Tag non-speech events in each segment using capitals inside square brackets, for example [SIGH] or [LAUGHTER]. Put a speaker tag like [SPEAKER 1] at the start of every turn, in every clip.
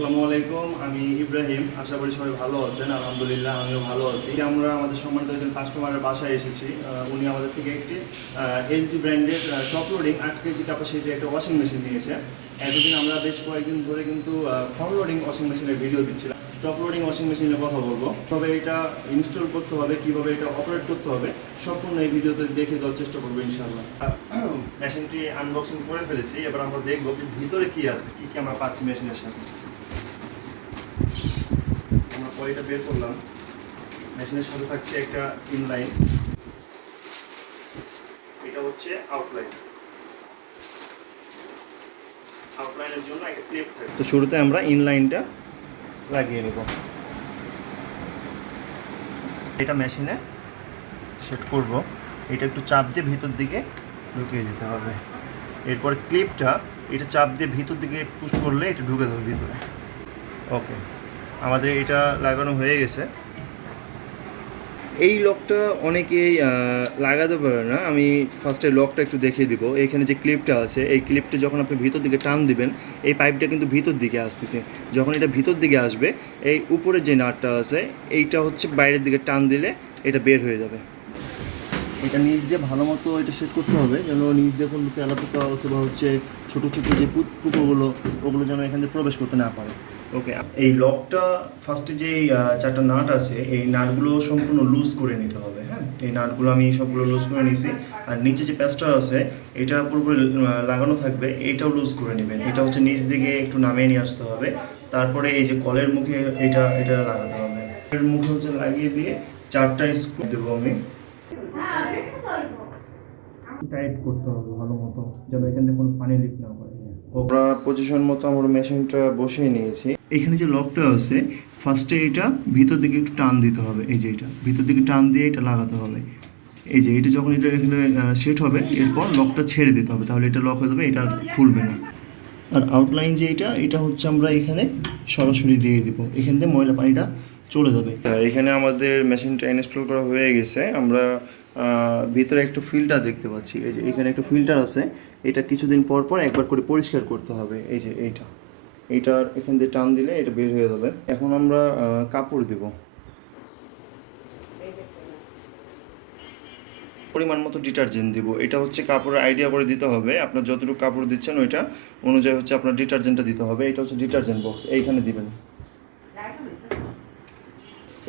[SPEAKER 1] আসসালামু আলাইকুম, আমি ইব্রাহিম। আশা করি সবাই ভালো আছেন, আলহামদুলিল্লাহ আমিও ভালো আছি। আমরা আমাদের সম্মানিত একজন কাস্টমারের বাসায় এসেছি উনি আমাদের থেকে একটি এলজি ব্র্যান্ডের টপ লোডিং আট কেজি ক্যাপাসিটির একটা ওয়াশিং মেশিন নিয়েছে। এতদিন আমরা বেশ কয়েকদিন ধরে কিন্তু ফ্রন্ট লোডিং ওয়াশিং মেশিনের ভিডিও দিচ্ছিলাম। টপ লোডিং ওয়াশিং মেশিনের কথা বলব। কীভাবে এটা ইনস্টল করতে হবে, কীভাবে এটা অপারেট করতে হবে, সম্পূর্ণ এই ভিডিওতে দেখে দেওয়ার চেষ্টা করব ইনশাআল্লাহ। মেশিনটি [CLEARS THROAT] আনবক্সিং করে ফেলেছি, এবার আমরা দেখব ভিতরে কি আছে, কি কি আমরা পাচ্ছি মেশিনের সাথে। আমরা পয়টা বের করলাম। মেশিনের সাথে থাকছে একটা ইনলাইন এটা হচ্ছে আউটলাইন আউটলাইনের জন্য তো শুরুতে আমরা ইনলাইনটা লাগিয়ে নেব। এটা মেশিনে সেট করব। এটা একটু চাপ দিয়ে ভিতর দিকে ঢুকিয়ে দিতে হবে। এরপর ক্লিপটা এটা চাপ দিয়ে ভিতর দিকে পুশ করলে এটা ঢুকে যাবে ভিতরে। ওকে আমাদের এটা লাগানো হয়ে গেছে। এই লকটা অনেকেই লাগাতে পারে না। আমি ফার্স্টে লকটা একটু দেখিয়ে দিব। এখানে যে ক্লিপটা আছে, এই ক্লিপটা যখন আপনি ভিতর দিকে টান দিবেন, এই পাইপটা কিন্তু ভিতর দিকে আসতেছে। যখন এটা ভিতর দিকে আসবে, এই উপরে যে নাটটা আছে, এইটা হচ্ছে বাইরের দিকে টান দিলে এটা বের হয়ে যাবে। এটা নিচ দিয়ে ভালো মতো এটা সেট করতে হবে, যেন নিচ দিয়ে কোনো তেলাপোকা অথবা হচ্ছে ছোট ছোট যে পুকোগুলো, ওগুলো যেন এখান থেকে প্রবেশ করতে না পারে। ওকে এই লকটা ফার্স্টে যে চারটা নাট আছে, এই নাটগুলো সম্পূর্ণ লুজ করে নিতে হবে হ্যাঁ? এই নাটগুলো আমি সবগুলো লুজ করে নিয়েছি আর নিচে যে প্যাচটা আছে, এটা পুরোপুরি লাগানো থাকবে, এটাও লুজ করে নেবেন। এটা হচ্ছে নিচ দিকে একটু নামিয়ে নিয়ে আসতে হবে। তারপরে এই যে কলের মুখে এটা এটা লাগাতে হবে। কলের মুখে হচ্ছে লাগিয়ে দিয়ে চারটা স্ক্রু দেবো আমি। টাইট করতে হবে ভালো মতো যেন এখান থেকে কোনো পানি লিক না করে। আমরা পজিশন মতো আমরা মেশিনটা বসিয়ে নিয়েছি। এখানে যে লকটা আছে ফার্স্টে এটা ভিতর দিকে একটু টান দিতে হবে এই যে এটা। ভিতর দিকে টান দিয়ে এটা লাগাতে হবে। এই যে এটা যখন এটা এখানে সেট হবে এরপর লকটা ছেড়ে দিতে হবে তাহলে এটা লক হয়ে যাবে এটা আর খুলবে না। আর আউটলাইন যে এটা এটা হচ্ছে আমরা এখানে সরাসরি দিয়ে দিব। এখান থেকে ময়লা পানিটা চলে যাবে। এখানে আমাদের মেশিনটা ইনস্টল করা হয়ে গেছে। আমরা ভিতরে একটা ফিল্টার দেখতে পাচ্ছি। এই যে এখানে একটা ফিল্টার আছে। এটা কিছুদিন পর পর একবার করে পরিষ্কার করতে হবে। এই যে এইটা। এইটার এখান দিয়ে টান দিলে এটা বের হয়ে যাবে। এখন আমরা কাপড় দেব। পরিমাণ মতো ডিটারজেন্ট দিব। এটা হচ্ছে কাপড়ের আইডিয়া করে দিতে হবে। আপনার যতটুকু কাপড় দিচ্ছেন ওইটা অনুযায়ী হচ্ছে আপনার ডিটারজেন্টটা দিতে হবে। এটা হচ্ছে ডিটারজেন্ট বক্স এইখানে দিবেন।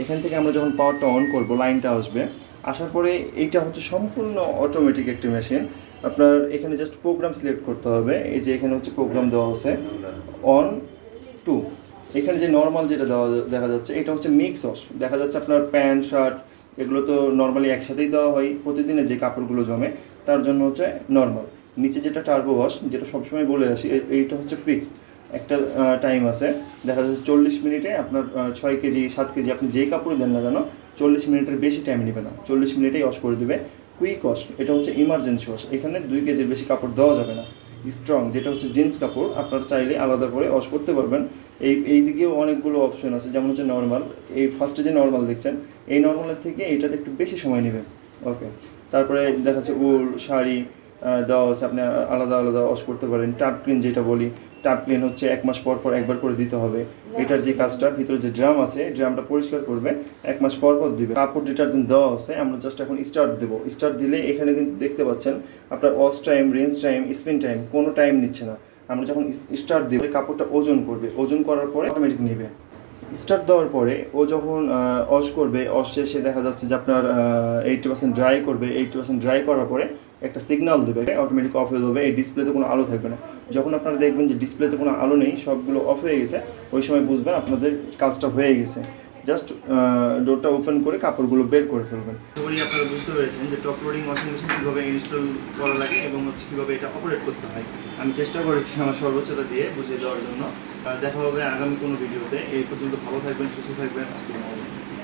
[SPEAKER 1] এখান থেকে আমরা যখন পাওয়ারটা অন করব লাইনটা আসবে, আসার পরে এইটা হচ্ছে সম্পূর্ণ অটোমেটিক একটি মেশিন আপনার এখানে জাস্ট প্রোগ্রাম সিলেক্ট করতে হবে, এই যে এখানে হচ্ছে প্রোগ্রাম দেওয়া আছে। অন টু এখানে যে নর্মাল যেটা দেওয়া দেখা যাচ্ছে, এটা হচ্ছে মিক্স ওয়াশ দেখা যাচ্ছে আপনার প্যান্ট শার্ট এগুলো তো নর্মালি একসাথেই দেওয়া হয়, প্রতিদিনে যে কাপড়গুলো জমে, তার জন্য হচ্ছে নর্মাল নিচে যেটা টার্বো ওয়াশ যেটা সবসময় বলে আসি এইটা হচ্ছে ফিক্স একটা টাইম আছে। দেখা যাচ্ছে চল্লিশ মিনিটে আপনার ছয় কেজি, সাত কেজি, আপনি যেই কাপড় দেন না কেন, চল্লিশ মিনিটের বেশি টাইম নেবে না। চল্লিশ মিনিটেই ওয়াশ করে দেবে। কুইক ওয়াশ এটা হচ্ছে ইমার্জেন্সি ওয়াশ এখানে দুই কেজির বেশি কাপড় দেওয়া যাবে না। স্ট্রং যেটা হচ্ছে জিন্স কাপড়, আপনারা চাইলে আলাদা করে ওয়াশ করতে পারবেন। এই এই দিকেও অনেকগুলো অপশন আছে, যেমন হচ্ছে নর্মাল এই ফার্স্টে যে নর্মাল দেখছেন, এই নর্মালের থেকে এটাতে একটু বেশি সময় নেবে। ওকে তারপরে দেখা যাচ্ছে উল শাড়ি দেওয়া আছে আপনি আলাদা আলাদা ওয়াশ করতে পারেন। টাপ ক্লিন যেটা বলি টাপ ক্লিন হচ্ছে এক মাস পর পর একবার করে দিতে হবে। এটার যে কাজটা ভিতরে যে ড্রাম আছে ড্রামটা পরিষ্কার করবে এক মাস পর পর দিবে কাপড় ডিটারজেন্ট দেওয়া আছে আমরা জাস্ট এখন স্টার্ট দেবো। স্টার্ট দিলে এখানে কিন্তু দেখতে পাচ্ছেন আপনার wash time range time spin time কোনো টাইম নিচ্ছে না। আমরা যখন স্টার্ট দেবো কাপড়টা ওজন করবে। ওজন করার পরে অটোমেটিক নেবে। স্টার্ট দেওয়ার পরে ও যখন ওয়াশ করবে ওয়াশ শেষে দেখা যাচ্ছে যে আপনার এইটি পার্সেন্ট ড্রাই করবে। এইটি পার্সেন্ট ড্রাই করার পরে একটা সিগন্যাল দেবে অটোমেটিক অফ হয়ে যাবে, এই ডিসপ্লেতে কোনো আলো থাকবে না। যখন আপনারা দেখবেন যে ডিসপ্লেতে কোনো আলো নেই, সবগুলো অফ হয়ে গেছে, ওই সময় বুঝবেন আপনাদের কাজটা হয়ে গেছে। জাস্ট ডোরটা ওপেন করে কাপড়গুলো বের করে ফেলবেন। করি আপনারা বুঝতে পেরেছেন যে টপ লোডিং ওয়াশিং মেশিন কীভাবে ইনস্টল করা লাগে এবং হচ্ছে কীভাবে এটা অপারেট করতে হয়। আমি চেষ্টা করেছি আমার সর্বোচ্চটা দিয়ে বুঝিয়ে দেওয়ার জন্য। দেখা হবে আগামী কোনো ভিডিওতে এই পর্যন্ত ভালো থাকবেন, সুস্থ থাকবেন। আসসালামু আলাইকুম।